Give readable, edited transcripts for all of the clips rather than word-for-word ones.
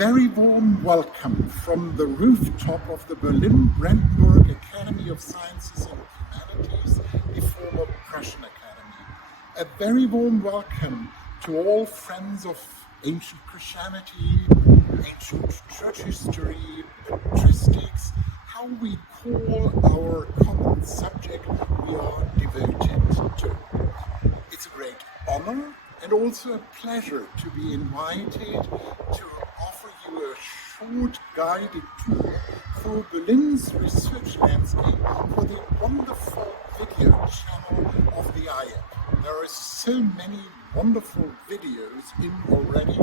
very warm welcome from the rooftop of the Berlin-Brandenburgische Academy of Sciences and Humanities, the former Prussian Academy. A very warm welcome to all friends of ancient Christianity, ancient church history, patristics, how we call our common subject we are devoted to. It's a great honor and also a pleasure to be invited to offer you a short guided tour through Berlin's research landscape for the wonderful video channel of the AIEP. There are so many wonderful videos in already,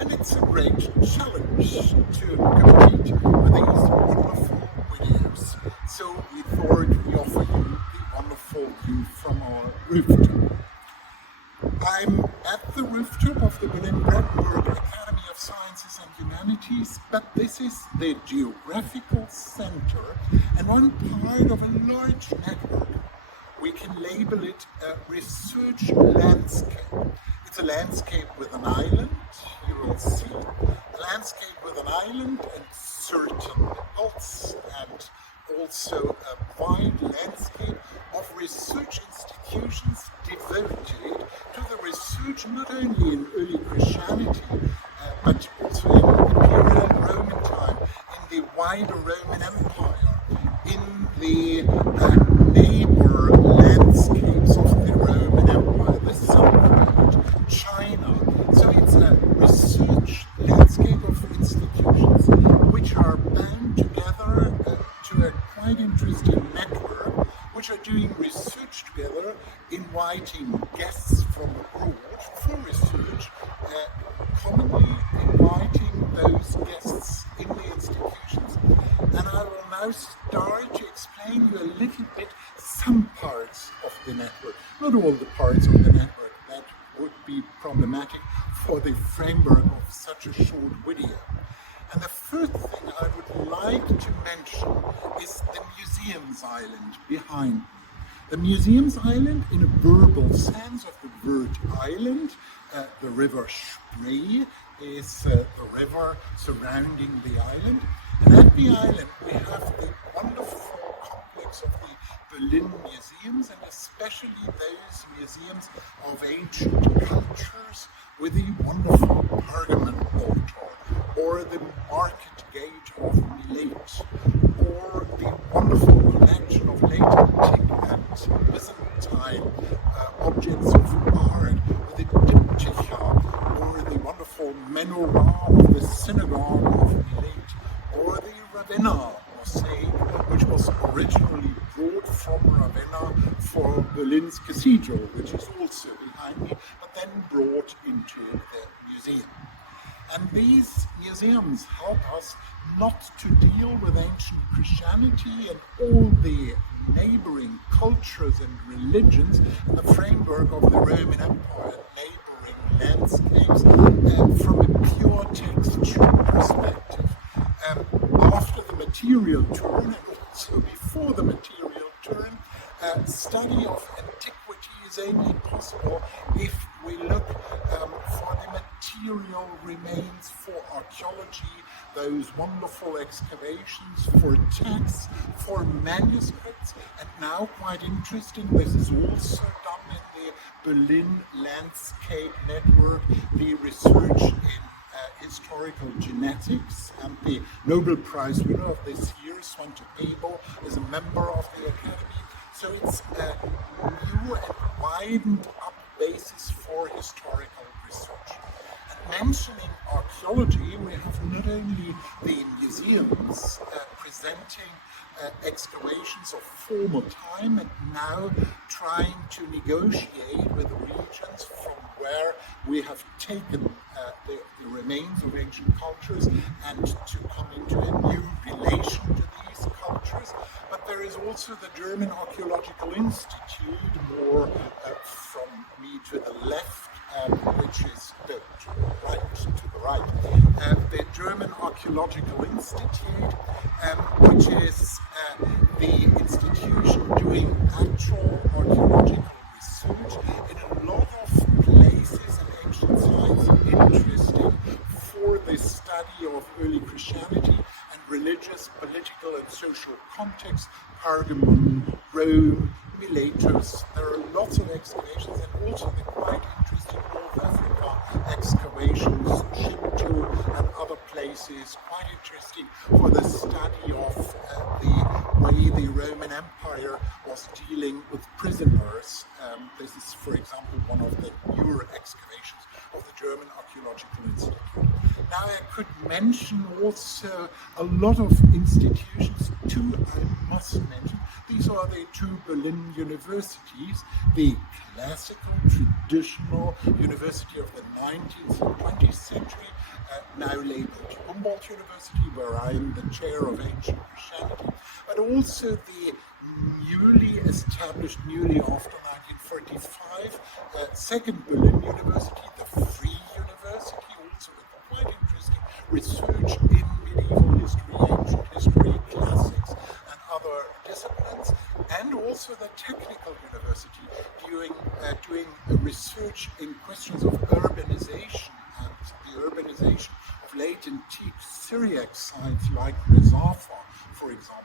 and it's a great challenge to compete with these wonderful videos. So we thought we offer you the wonderful view from our rooftop. I'm at the rooftop of the Berlin-Brandenburgische Academy of Sciences and Humanities, but this is the geographical center and one part of a large network. We can label it a research landscape. It's a landscape with an island, you will see, a landscape with an island and certain hills, and also a wide landscape of research institutions devoted to the research not only in early Christianity, but also in Imperial Roman time, in the wider Roman Empire, in the neighbor landscapes of the Roman Empire, the South, China. So it's a research landscape of institutions which are bound together to a quite interesting network, which are doing research together, inviting guests from abroad for research, commonly inviting those guests in the institutions. And I will now start to explain you a little bit some parts of the network, not all the parts of the network. That would be problematic for the framework of such a short video. And the first thing I would like to mention is the Museums Island behind me. The Museums Island, in a verbal sense of the word island, the river Spree is the river surrounding the island. And at the island we have the wonderful complex of the Berlin museums, and especially those museums of ancient cultures with the wonderful Pergamon altar, or the market gate of Milet, or the wonderful collection of late antique and Byzantine objects of art, or the diptycha, or the wonderful menorah of the synagogue of Milet, or the Ravenna mosaic, which was originally brought from Ravenna for Berlin's cathedral, which is also behind me, but then brought into the museum. And these museums help us not to deal with ancient Christianity and all the neighboring cultures and religions in the framework of the Roman Empire and neighboring landscapes from a pure textual perspective. After the material turn, and also before the material turn, study of antiquity is only possible if we look for the material remains, for archaeology, those wonderful excavations, for texts, for manuscripts, and now, quite interesting, this is also done in the Berlin Landscape Network, the research in historical genetics, and the Nobel Prize winner of this year, Svante Pääbo, is a member of the Academy. So it's a new and widened up basis for historical research. And mentioning archaeology, we have not only the museums presenting excavations of former time and now trying to negotiate with the regions from where we have taken the remains of ancient cultures and to come into a new relation to these cultures, but there is also the German Archaeological Institute, more from me to the left, which is to the right, the German Archaeological Institute, which is the institution doing actual archaeological research in a lot of places and ancient sites interesting for the study of early Christianity and religious, political and social context, Pergamon, Rome, Miletus. There are lots of excavations, and also the quite interesting North Africa excavations, Shinto and other places, quite interesting for the study of the way the Roman Empire was dealing with prisoners. This is, for example, one of the newer excavations of the German Archaeological Institute. Now I could mention also a lot of institutions. Two I must mention. These are the two Berlin universities, the classical, traditional university of the 19th and 20th century, now labeled Humboldt University, where I am the chair of ancient Christianity, but also the newly established, newly after 1945, second Berlin University, the Free University, also with quite interesting research in medieval history, ancient history, classics, and other disciplines, and also the Technical University doing research in questions of urbanization and the urbanization of late antique Syriac sites like Rezafa, for example.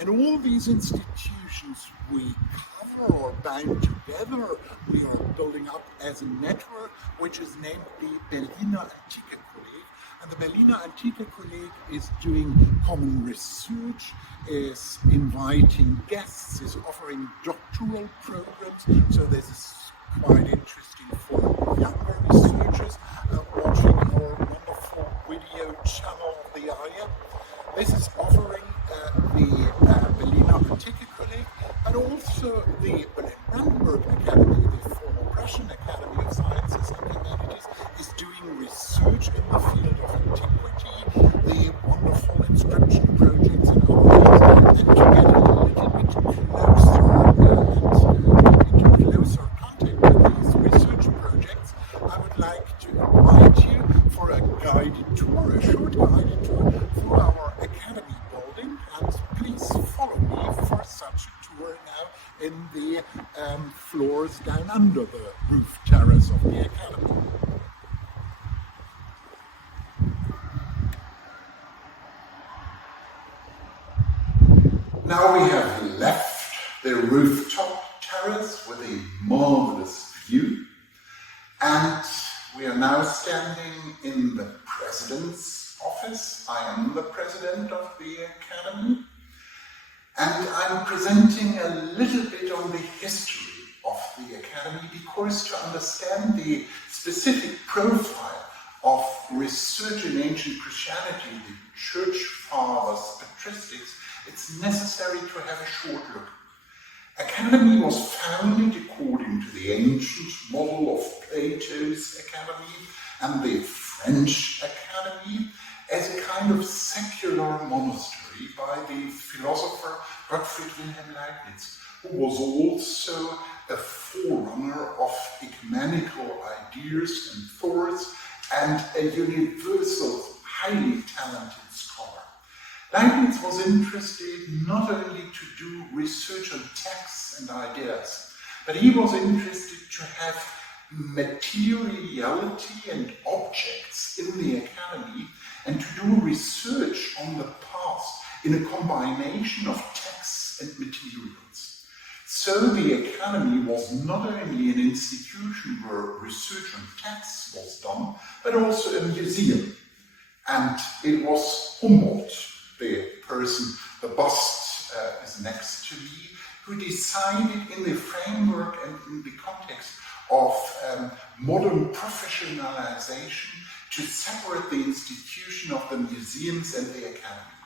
And all these institutions we cover or bind together, we are building up as a network, which is named the Berliner Antike Kolleg. And the Berliner Antike Kolleg is doing common research, is inviting guests, is offering doctoral programs. So this is quite interesting for younger researchers watching our wonderful video channel of the AIEP. This is offering the Berliner Antike Kolleg, but also the Berlin-Brandenburg Academy, the former Prussian Academy of Sciences and Humanities, is doing research in the field of antiquity, the wonderful inscription projects and other things, and to get a little bit closer into closer contact with these research projects, I would like to invite you for a guided tour, a short guided tour through our academy building, and please follow me for such a tour now in the floors down under the roof terrace of the academy. Now we have left the rooftop terrace with a marvelous view, and we are now standing in the president's office. I am the president of the academy, and I'm presenting a little bit on the history of the academy, because to understand the specific profile of research in ancient Christianity, the church fathers, patristics, it's necessary to have a short look. Academy was founded according to the ancient model of Plato's Academy and the French Academy as a kind of secular monastery by the philosopher Gottfried Wilhelm Leibniz, who was also a forerunner of ecumenical ideas and thoughts and a universal, highly talented scholar. Leibniz was interested not only to do research on texts and ideas, but he was interested to have materiality and objects in the academy and to do research on the past in a combination of texts and materials. So the academy was not only an institution where research on texts was done, but also a museum. And it was Humboldt, the person, the bust is next to me, who decided in the framework and in the context of modern professionalization to separate the institution of the museums and the academy.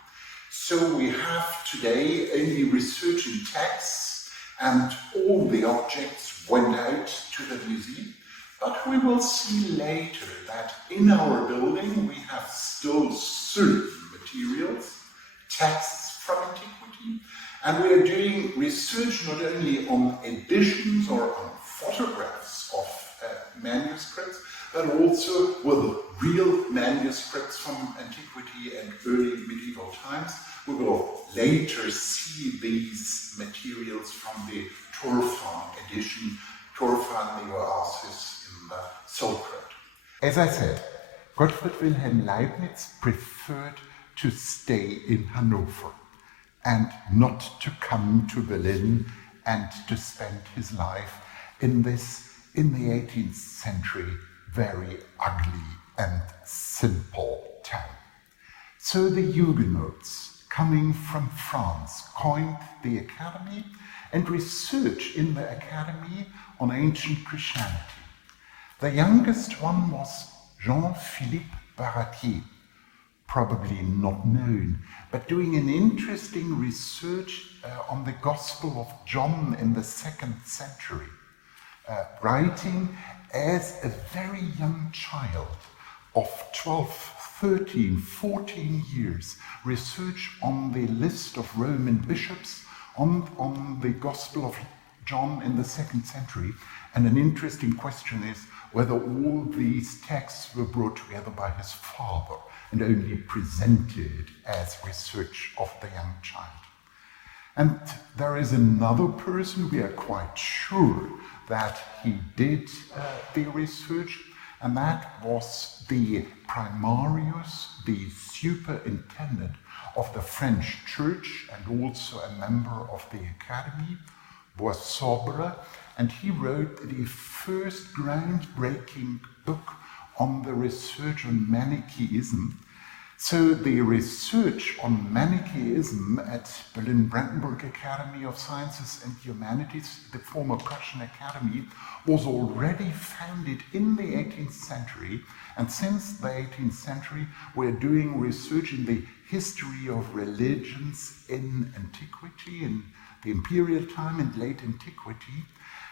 So we have today only research in texts, and all the objects went out to the museum. But we will see later that in our building we have still certain materials, texts from antiquity, and we are doing research not only on editions or on photographs of manuscripts, but also with real manuscripts from antiquity and early medieval times. We will later see these materials from the Turfan edition, Turfan the Oasis in the Silk Road. As I said, Gottfried Wilhelm Leibniz preferred to stay in Hanover and not to come to Berlin and to spend his life in this, in the 18th century, very ugly and simple town. So the Huguenots, coming from France, coined the Academy and research in the Academy on ancient Christianity. The youngest one was Jean-Philippe Baratier, probably not known, but doing an interesting research on the Gospel of John in the 2nd century, writing as a very young child of 12, 13, 14 years, research on the list of Roman bishops on the Gospel of John in the 2nd century. And an interesting question is whether all these texts were brought together by his father and only presented as research of the young child. And there is another person, we are quite sure that he did the research, and that was the primarius, the superintendent of the French Church and also a member of the Academy, Boissobre, and he wrote the first groundbreaking book on the research on Manichaeism. So the research on Manichaeism at Berlin-Brandenburg Academy of Sciences and Humanities, the former Prussian Academy, was already founded in the 18th century, and since the 18th century we're doing research in the history of religions in antiquity, in the imperial time and late antiquity.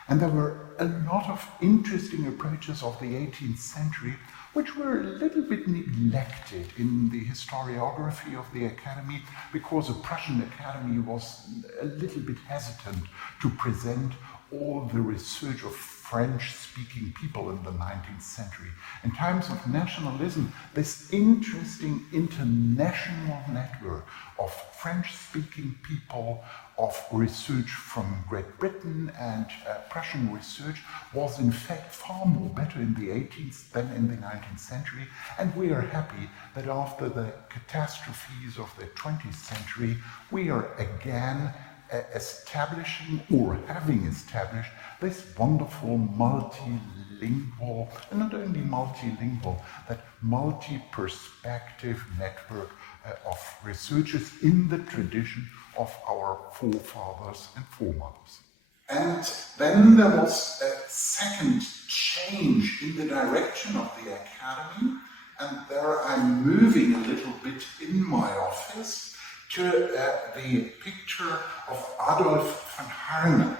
And there were a lot of interesting approaches of the 18th century which were a little bit neglected in the historiography of the Academy, because the Prussian Academy was a little bit hesitant to present all the research of French-speaking people in the 19th century. In times of nationalism, this interesting international network of French-speaking people, of research from Great Britain and Prussian research was in fact far more better in the 18th than in the 19th century, and we are happy that after the catastrophes of the 20th century we are again establishing or having established this wonderful multilingual, and not only multilingual, that multi-perspective network of researchers in the tradition of our forefathers and foremothers. And then there was a second change in the direction of the Academy, and there I'm moving a little bit in my office to the picture of Adolf von Harnack.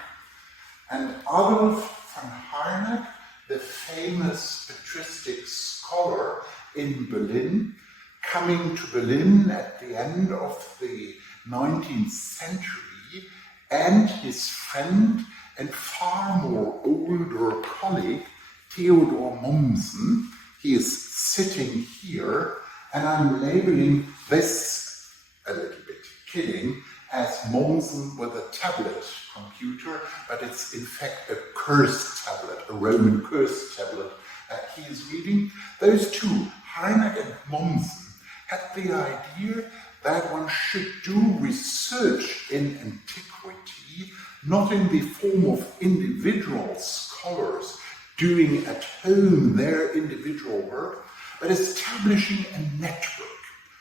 And Adolf von Harnack, the famous patristic scholar in Berlin, coming to Berlin at the end of the 19th century, and his friend and far more older colleague, Theodor Mommsen. He is sitting here, and I'm labeling this a little bit killing as Mommsen with a tablet computer, but it's in fact a curse tablet, a Roman curse tablet he is reading. Those two, Harnack and Mommsen, had the idea that one should do research in antiquity, not in the form of individual scholars doing at home their individual work, but establishing a network,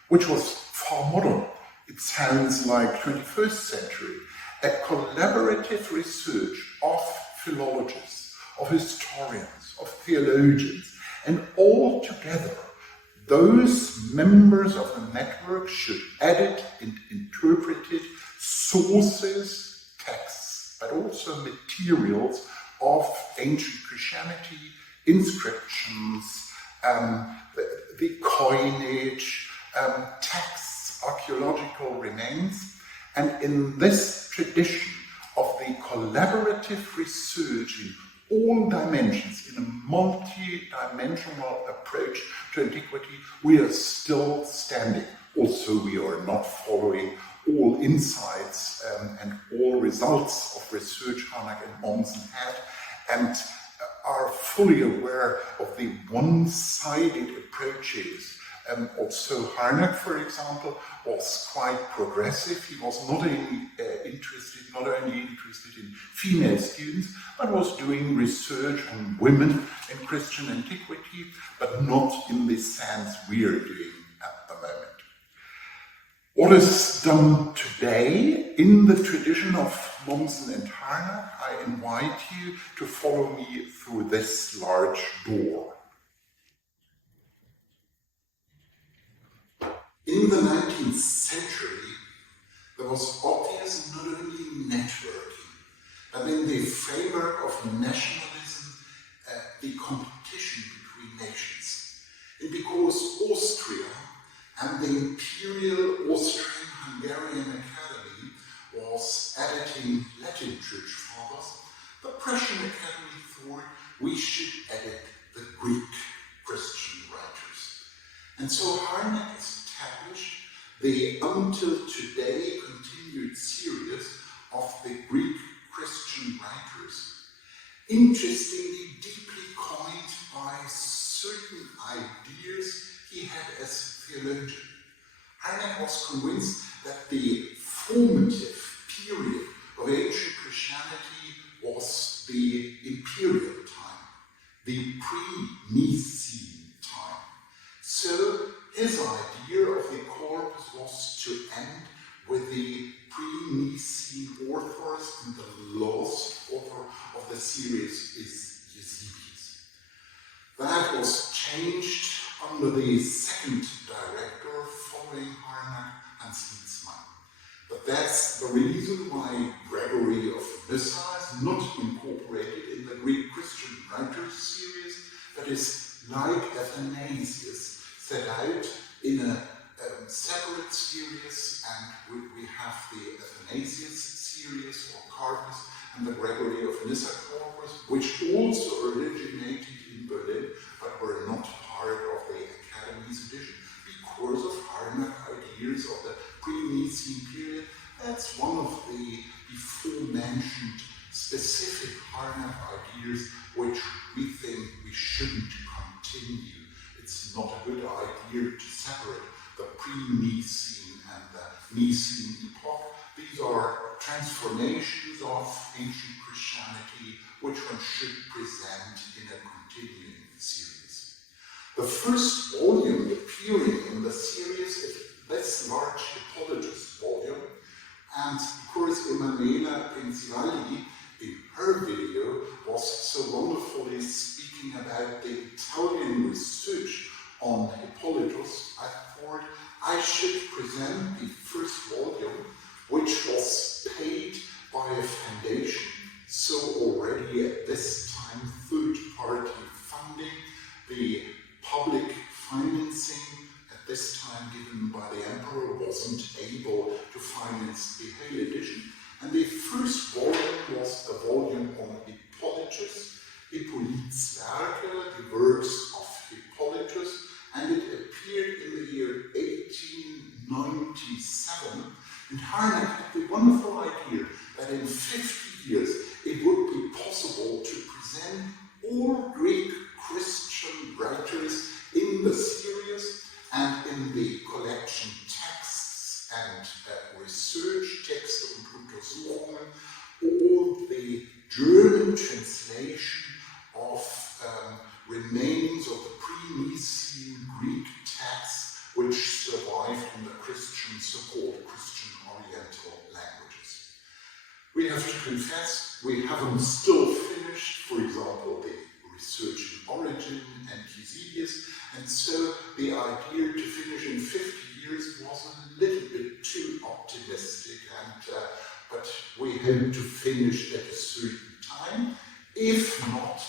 which was far modern. It sounds like 21st century, a collaborative research of philologists, of historians, of theologians, and all together those members of the network should edit and interpret sources, texts, but also materials of ancient Christianity, inscriptions, the coinage, texts, archaeological remains. And in this tradition of the collaborative research in all dimensions, in a multi-dimensional approach to antiquity, we are still standing. Also, we are not following all insights and all results of research Harnack and Mommsen had, and are fully aware of the one-sided approaches. Also Harnack, for example, was quite progressive. He was not only interested in female students, but was doing research on women in Christian antiquity, but not in the sense we are doing at the moment. What is done today in the tradition of Mommsen and Harnack, I invite you to follow me through this large door. In the 19th century, there was obvious not only networking, but in the framework of nationalism, the competition between nations. And because Austria and the Imperial Austrian-Hungarian Academy was editing Latin Church Fathers, the Prussian Academy thought we should edit the Greek Christian writers. And so Harnack established the until today continued series of the Greek Christian writers, interestingly deeply coined by certain ideas he had as theologian. Harnack was convinced that the formative period of ancient Christianity was the imperial time, the pre-Nicene time. So his idea of the corpus was to end with the pre-Nicene authors, and the last author of the series is Eusebius. That was changed under the second director following Harnack and Sitzmann. But that's the reason why Gregory of Nyssa is not incorporated in the Greek Christian Writers series, but is like Athanasius set out in a separate series, and we have the Athanasius series or corpus and the Gregory of Nyssa corpus, which also originated in Berlin, but were not part of the Academy's edition because of Harnack ideas of the pre-Nicene period. That's one of the before-mentioned specific Harnack ideas which we think we shouldn't continue. It's not a good idea to separate the pre-Nicene and the Nicene epoch. These are transformations of ancient Christianity which one should present in a continuing series. The first volume appearing in the series is this large apologist volume, and of course Emanuela Principali in her video was so wonderfully speaking about the Italian research on Hippolytus. I thought I should present the first volume, which was paid by a foundation, so already at this time third-party funding. The public financing at this time given by the emperor wasn't able to finance the whole edition. And the first volume was a volume on Hippolytus, Hippolyte's Werke, the works of Hippolytus, and it appeared in the year 1897. And Harnack had the wonderful idea that in 50 years it would be possible to present all Greek Christian writers in the series and in the collection texts and research, Texte und Untersuchungen, all the German translation of remainings of the pre-Nicene Greek texts which survived in the Christian so-called Christian Oriental languages. We have to confess we haven't still finished, for example, the research in Origin and Eusebius, and so the idea to finish in 50 years was a little bit too optimistic, and but we hope to finish at a certain time. If not,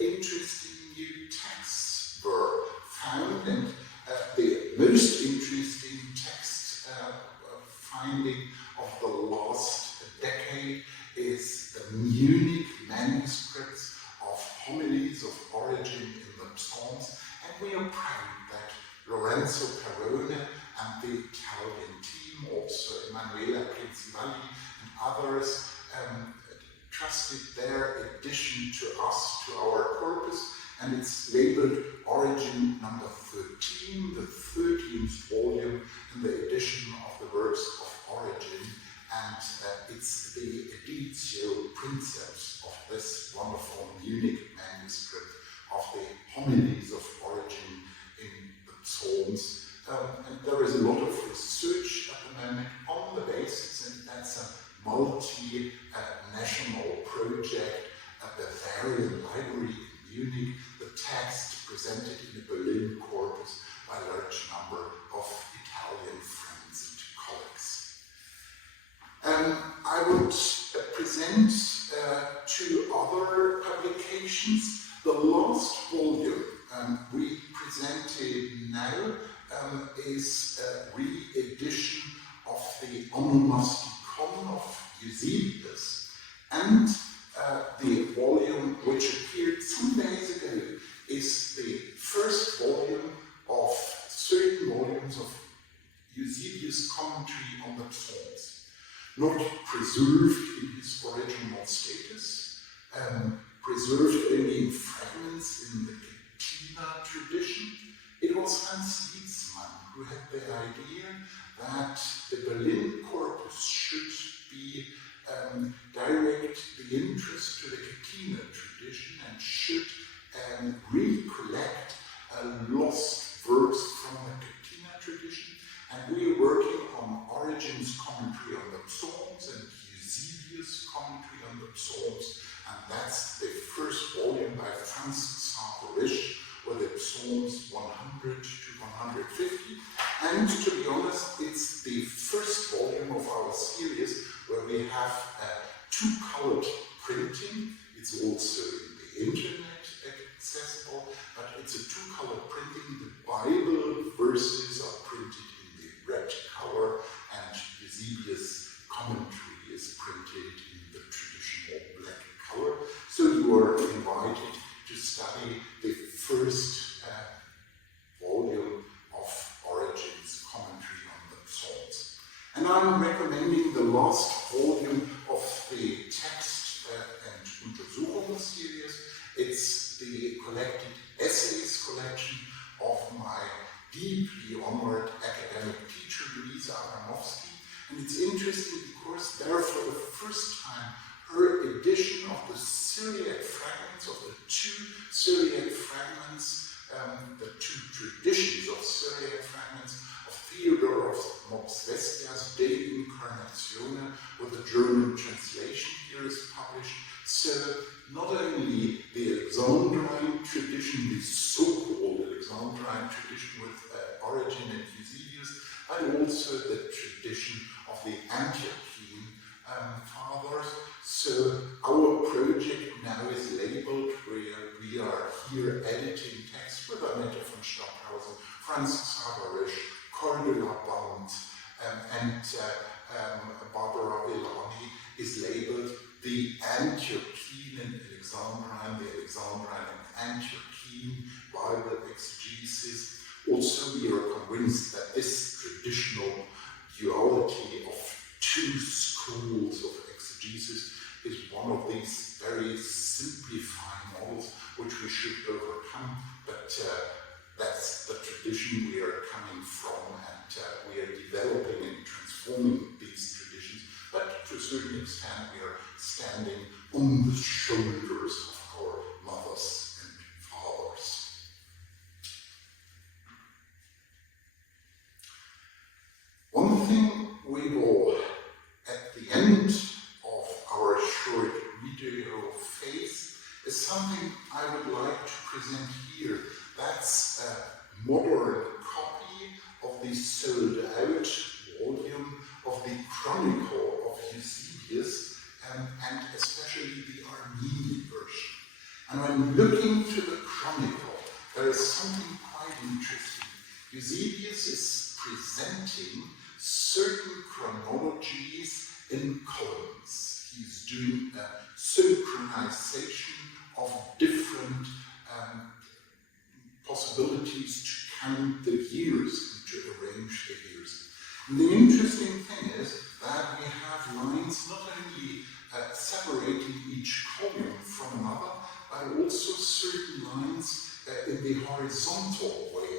interesting new texts were found, and the most interesting text finding of the last decade is the Munich manuscripts of homilies of Origin in the Psalms, and we are proud that Lorenzo Perone and the Italian team, also Emanuela Principali and others, trusted their addition to us, to our corpus, and it's labeled Origin number 13, the 13th volume in the edition of the works of Origin, and it's the editio princeps of this wonderful Munich manuscript of the homilies of Origin in the Psalms. And there is a lot of research at the moment on the basis, and that's a multi-national project at the Bavarian Library in Munich. The text presented in the Berlin corpus by a large number of Italian friends and colleagues. I would present two other publications. The last volume we presented now is a re-edition of the Onomasticon of Eusebius, and the volume which appeared some days ago is the first volume of certain volumes of Eusebius' commentary on the Psalms, not preserved in his original status, preserved only in fragments in the Catena tradition. It was Hans Lietzmann who had the idea that the Berlin corpus should be direct the interest to the Catena tradition and should recollect lost works from the Catena tradition. And we are working on Origen's commentary on the Psalms and Eusebius' commentary on the Psalms, and that's the first volume by Franz Xaver, with the Psalms 100 to 150. And to be honest, it's the first volume of our series where we have two-colored printing. It's also in the internet accessible, but it's a two-colored printing. The Bible verses are printed in the red color, and Eusebius' commentary is printed in the traditional black color. So you are invited to study the first volume of Origen's commentary on the Psalms. And I'm recommending the last volume of the Text and Untersuchungen series. It's the collected essays collection of my deeply honored academic teacher, Luisa Abramovsky. And it's interesting because there, for the first time, her edition of the Syriac fragments, of the two Syriac fragments, the two traditions of Syriac fragments of Theodor of Mopsvestia's De Incarnatione, with the German translation here is published. So not only the Alexandrine tradition, the so-called Alexandrine tradition with Origen and Eusebius, but also the tradition of the Antiochene fathers. So our project now is labeled, where we are here editing text with Annette von Stockhausen, Franz Xaver, Cordula Bond, and Barbara Villani, is labeled the Antiochene and Alexandrine, the Alexandrine and Antiochene Bible exegesis. Also, we are convinced that this traditional duality of two schools of exegesis is one of these very simplified models which we should overcome, but that's the tradition we are coming from, and we are developing and transforming these traditions, but to a certain extent we are standing on the shoulders of our mothers and fathers. One thing we will, at the end of our short video phase, is something I would like to present here. That's a modern copy of the sold-out volume of the Chronicle of Eusebius, and especially the Armenian version. And when looking to the Chronicle, there is something quite interesting. Eusebius is presenting certain chronologies in columns. He's doing a synchronization of different possibilities to count the years and to arrange the years. And the interesting thing is that we have lines not only separating each column from another, but are also certain lines in the horizontal way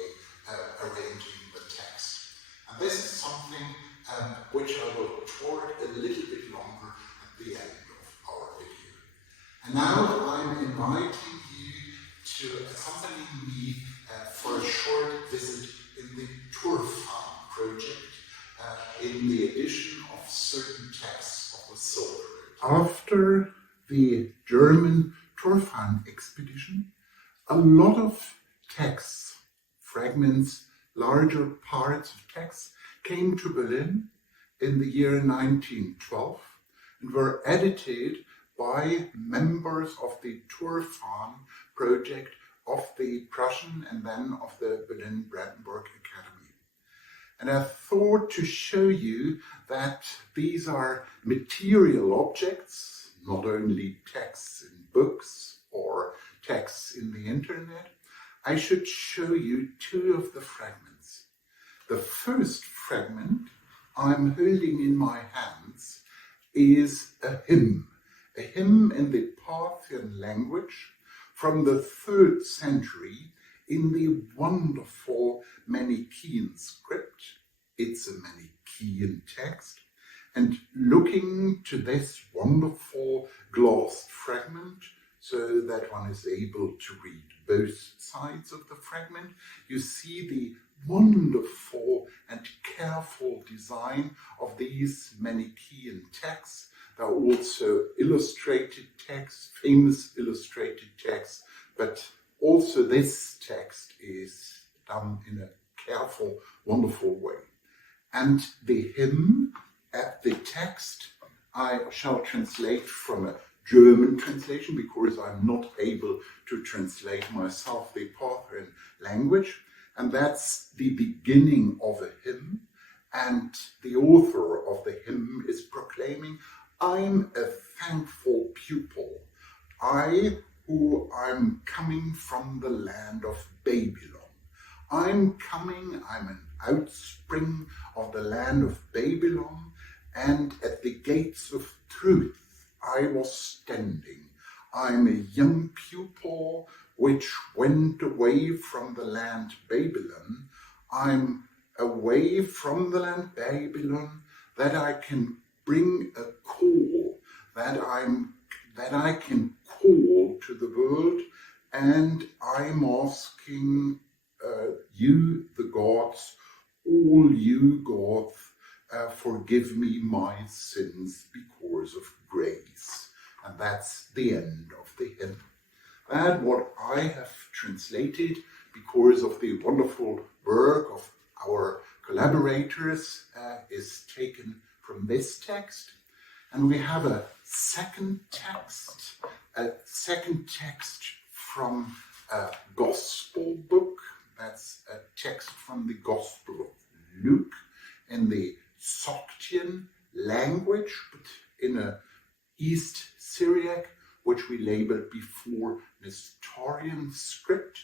arranging the text. And this is something which I will talk a little bit longer at the end of our video. And now I'm inviting you to accompany me for a short visit in the Turfan project in the edition of certain texts of the Silk Road. After the German Turfan expedition, a lot of texts, fragments, larger parts of texts came to Berlin in the year 1912 and were edited by members of the Turfan project of the Prussian and then of the Berlin-Brandenburg Academy. And I thought to show you that these are material objects, not only texts in books or texts in the internet. I should show you two of the fragments. The first fragment I'm holding in my hands is a hymn in the Parthian language from the 3rd century in the wonderful Manichaean script. It's a Manichaean text. And looking to this wonderful glossed fragment, so that one is able to read both sides of the fragment, you see the wonderful and careful design of these Manichaean texts. There are also illustrated texts, famous illustrated texts, but also this text is done in a careful, wonderful way. And the hymn, the text, I shall translate from a German translation because I'm not able to translate myself the Parthian language. And that's the beginning of a hymn. And the author of the hymn is proclaiming, I'm a thankful pupil. I'm coming from the land of Babylon. I'm an outspring of the land of Babylon, and at the gates of truth I was standing. I'm a young pupil which went away from the land Babylon. I'm away from the land Babylon that I can bring a call, that I can call to the world, and I'm asking you, the gods, all you gods, forgive me my sins because of grace. And that's the end of the hymn. That what I have translated because of the wonderful work of our collaborators is taken from this text. And we have a second text from a gospel book. That's a text from the Gospel of Luke in the Sogdian language, but in a East Syriac, which we labeled before Nestorian script.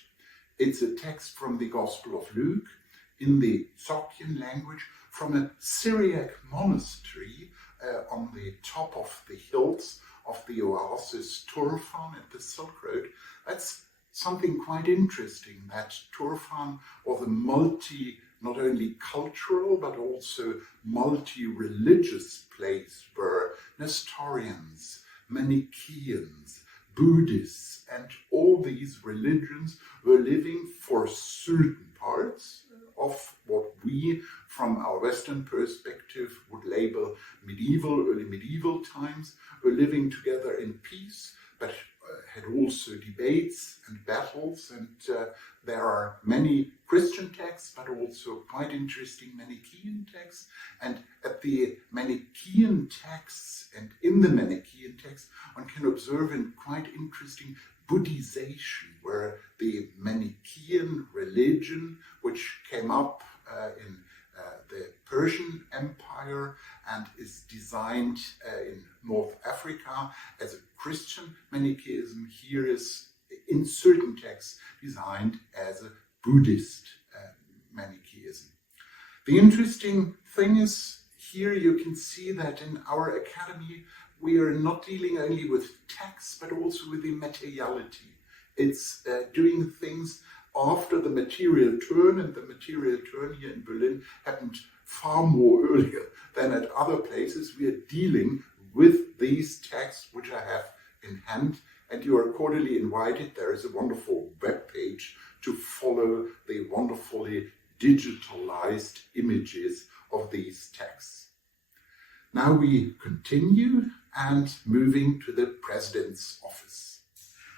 It's a text from the Gospel of Luke in the Sogdian language from a Syriac monastery on the top of the hills of the oasis Turfan at the Silk Road. That's something quite interesting, that Turfan was a not only cultural but also multi-religious place where Nestorians, Manichaeans, Buddhists and all these religions were living for certain parts of what we from our Western perspective would label early medieval times, were living together in peace, but had also debates and battles, and there are many Christian texts, but also quite interesting Manichaean texts. And at the Manichaean texts and in the Manichaean text, one can observe a quite interesting Buddhization, where the Manichaean religion, which came up in the Persian Empire and is designed in North Africa as a Christian Manichaeism, here is in certain texts designed as a Buddhist Manichaeism. The interesting thing is here you can see that in our academy we are not dealing only with text but also with the materiality. It's doing things after the material turn, and the material turn here in Berlin happened far more earlier than at other places. We are dealing with these texts which I have in hand, and you are cordially invited. There is a wonderful web page to follow the wonderfully digitalized images of these texts. Now we continue and moving to the President's office.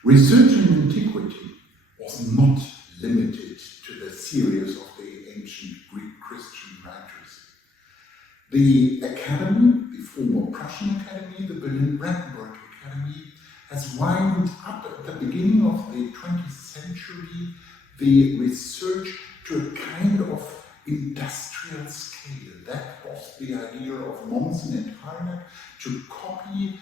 Research in antiquity was not limited to the series of the ancient Greek Christian writers. The Academy, the former Prussian Academy, the Berlin-Brandenburgische Academy, has wound up at the beginning of the 20th century the research to a kind of industrial scale. That was the idea of Mommsen and Harnack, to copy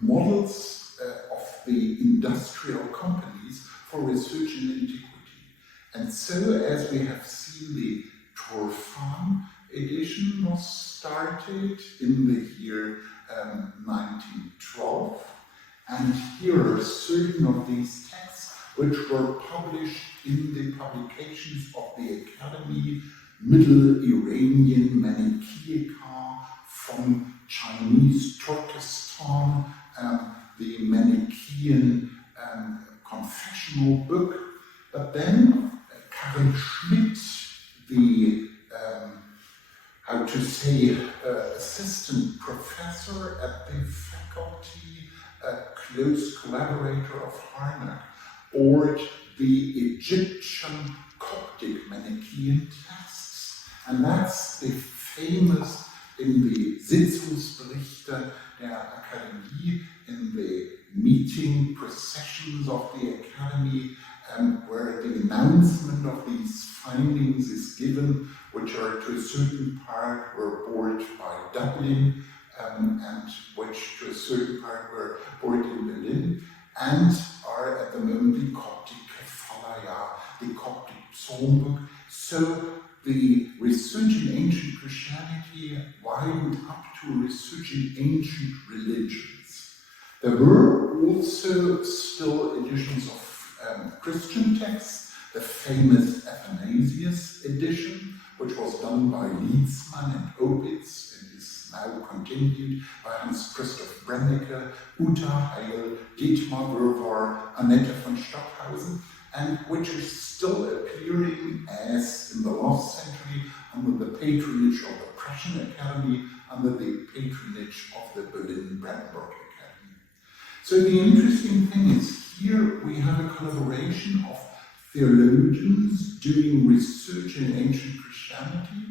models of the industrial companies for research in antiquity. And so, as we have seen, the Turfan edition was started in the year 1912. And here are certain of these texts which were published in the publications of the Academy: Middle Iranian Manichaea from Chinese Turkestan, the Manichaean confessional book. But then Karin Schmidt, the assistant professor at the faculty, a close collaborator of Harnack, board the Egyptian Coptic Manichaean texts. And that's the famous, in the Sitzungsberichte der Akademie, in the meeting processions of the Academy, where the announcement of these findings is given, which are to a certain part were bored by Dublin, and which to a certain part were bored in Berlin, and are at the moment the Coptic Kephalaya, the Coptic Psalm book. So the research in ancient Christianity widened up to research in ancient religions. There were also still editions of Christian texts, the famous Athanasius edition, which was done by Lietzmann and Opitz and is now continued by Hans Christoph Brennecke, Uta Heil, Dietmar Wöhrvar, Annette von Stockhausen, and which is still appearing as in the last century under the patronage of the Prussian Academy, under the patronage of the Berlin-Brandenburgische Academy. So the interesting thing is, here we have a collaboration of theologians doing research in ancient Christianity,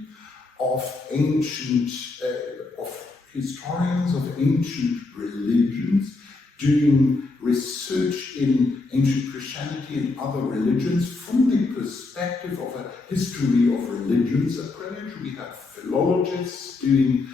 of historians of ancient religions doing research in ancient Christianity and other religions from the perspective of a history of religions approach. We have philologists doing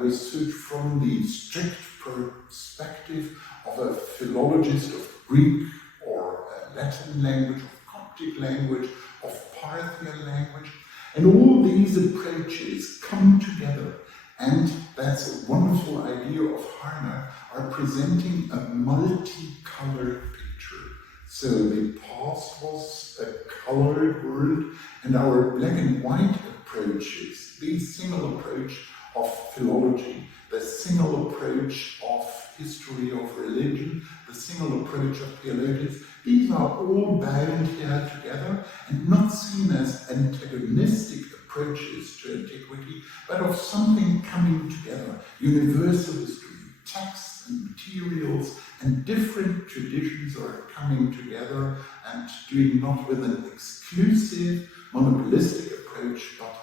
research from the strict perspective of a philologist of Greek or Latin language, of Coptic language, of Parthian language. And all these approaches come together, and that's a wonderful idea of Harnack, are presenting a multicolored picture. So the past was a colored world, and our black and white approaches, the single approach of philology, the single approach of history of religion, the single approach of theologians, these are all bound here together and not seen as antagonistic approaches to antiquity, but of something coming together, universal history, texts and materials and different traditions are coming together and doing not with an exclusive, monopolistic approach, but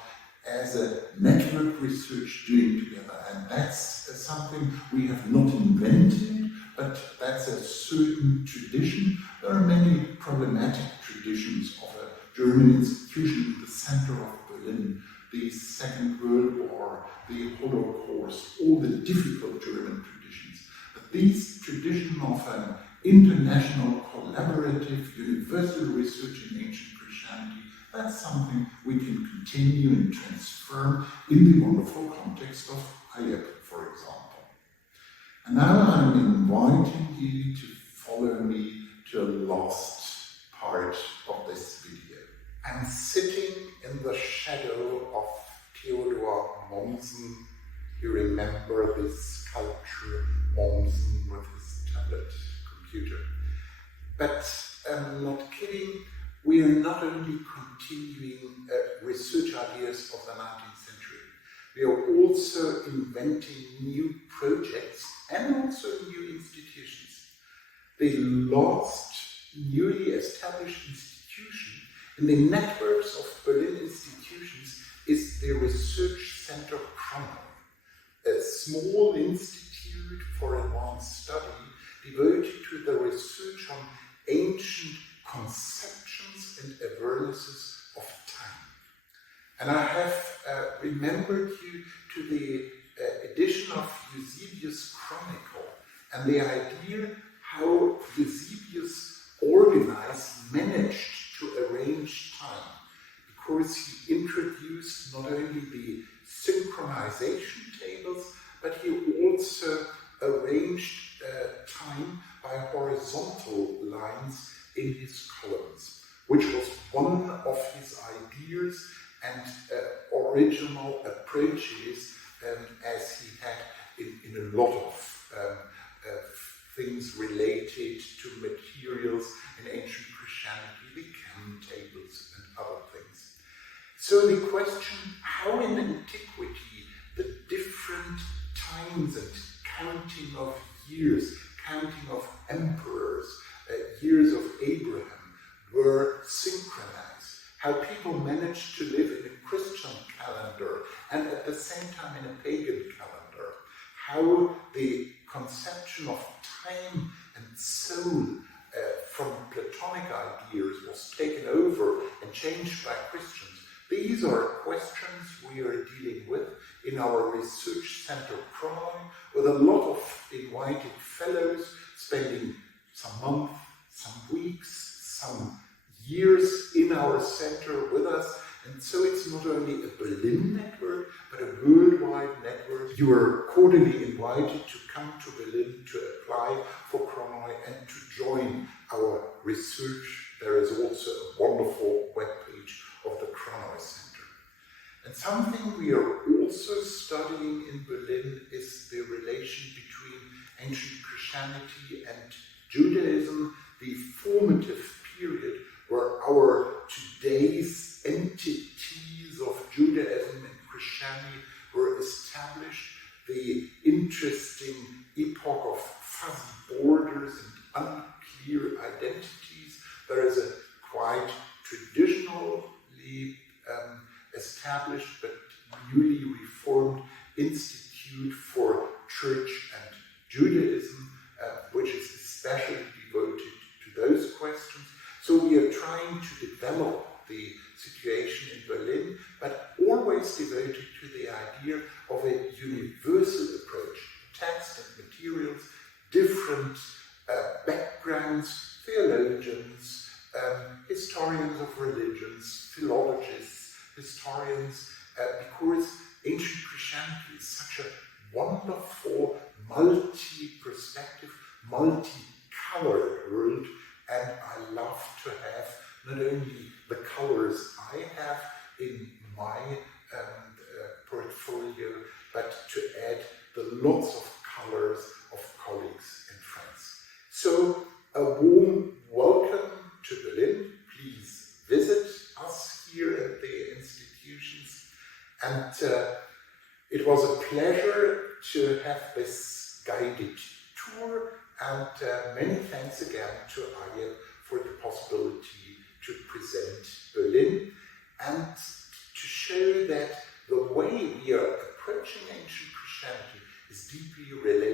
as a network research doing together. And that's something we have not invented, but that's a certain tradition. There are many problematic traditions of a German institution in the center of Berlin, the Second World War, the Holocaust, all the difficult German traditions. But these traditions of an international, collaborative, universal research in ancient Christianity, that's something we can continue and transform in the wonderful context of AIEP, for example. And now I'm inviting you to follow me to a last part of this video. I'm sitting in the shadow of Theodor Mommsen. You remember this sculpture, Mommsen with his tablet computer. But I'm not kidding, we are not only continuing research ideas of the 19th century, we are also inventing new projects and also new institutions. The last newly established institution in the networks of Berlin institutions is the Research Center Chronoy, a small institute for advanced study devoted to the research on ancient conceptions and awarenesses of time. And I have remembered you to the edition of Eusebius' Chronicle and the idea how Eusebius managed to arrange time, because he introduced not only the synchronization tables, but he also arranged time by horizontal lines in his columns, which was one of his ideas and original approaches as he had in a lot of things related to materials in ancient Christianity, the canon tables and other things. So the question, how in antiquity the different times and counting of years, counting of emperors, years of Abraham were synchronized, how people managed to live in a Christian calendar and at the same time in a pagan calendar, how the conception of time and soul from Platonic ideas was taken over and changed by Christians. These are questions we are dealing with in our research center Chronoy, with a lot of invited fellows spending some months, some weeks, some years in our center with us. And so it's not only a Berlin network, but a worldwide network. You are cordially invited to come to Berlin to apply for Chronoy and to join our research. There is also a wonderful webpage of the Chronoy Center. And something we are also studying in Berlin is the relation between ancient Christianity and Judaism, the formative period where our today's entities of Judaism and Christianity were established, the interesting epoch of fuzzy borders and unclear identities. There is a quite traditionally established but newly reformed Institute for Church and Judaism, which is especially devoted to those questions. So we are trying to develop the situation in Berlin, but always devoted to the idea of a universal approach, text and materials, different backgrounds, theologians, historians of religions, philologists, historians, because ancient Christianity is such a wonderful, multi-perspective, multi-colored world, and I love to have not only the colors I have in my portfolio, but to add the lots of colors of colleagues and friends. So a warm welcome to Berlin. Please visit us here at the institutions. And it was a pleasure to have this guided tour, and many thanks again to AIEP for the possibility to present Berlin and to show that the way we are approaching ancient Christianity is deeply related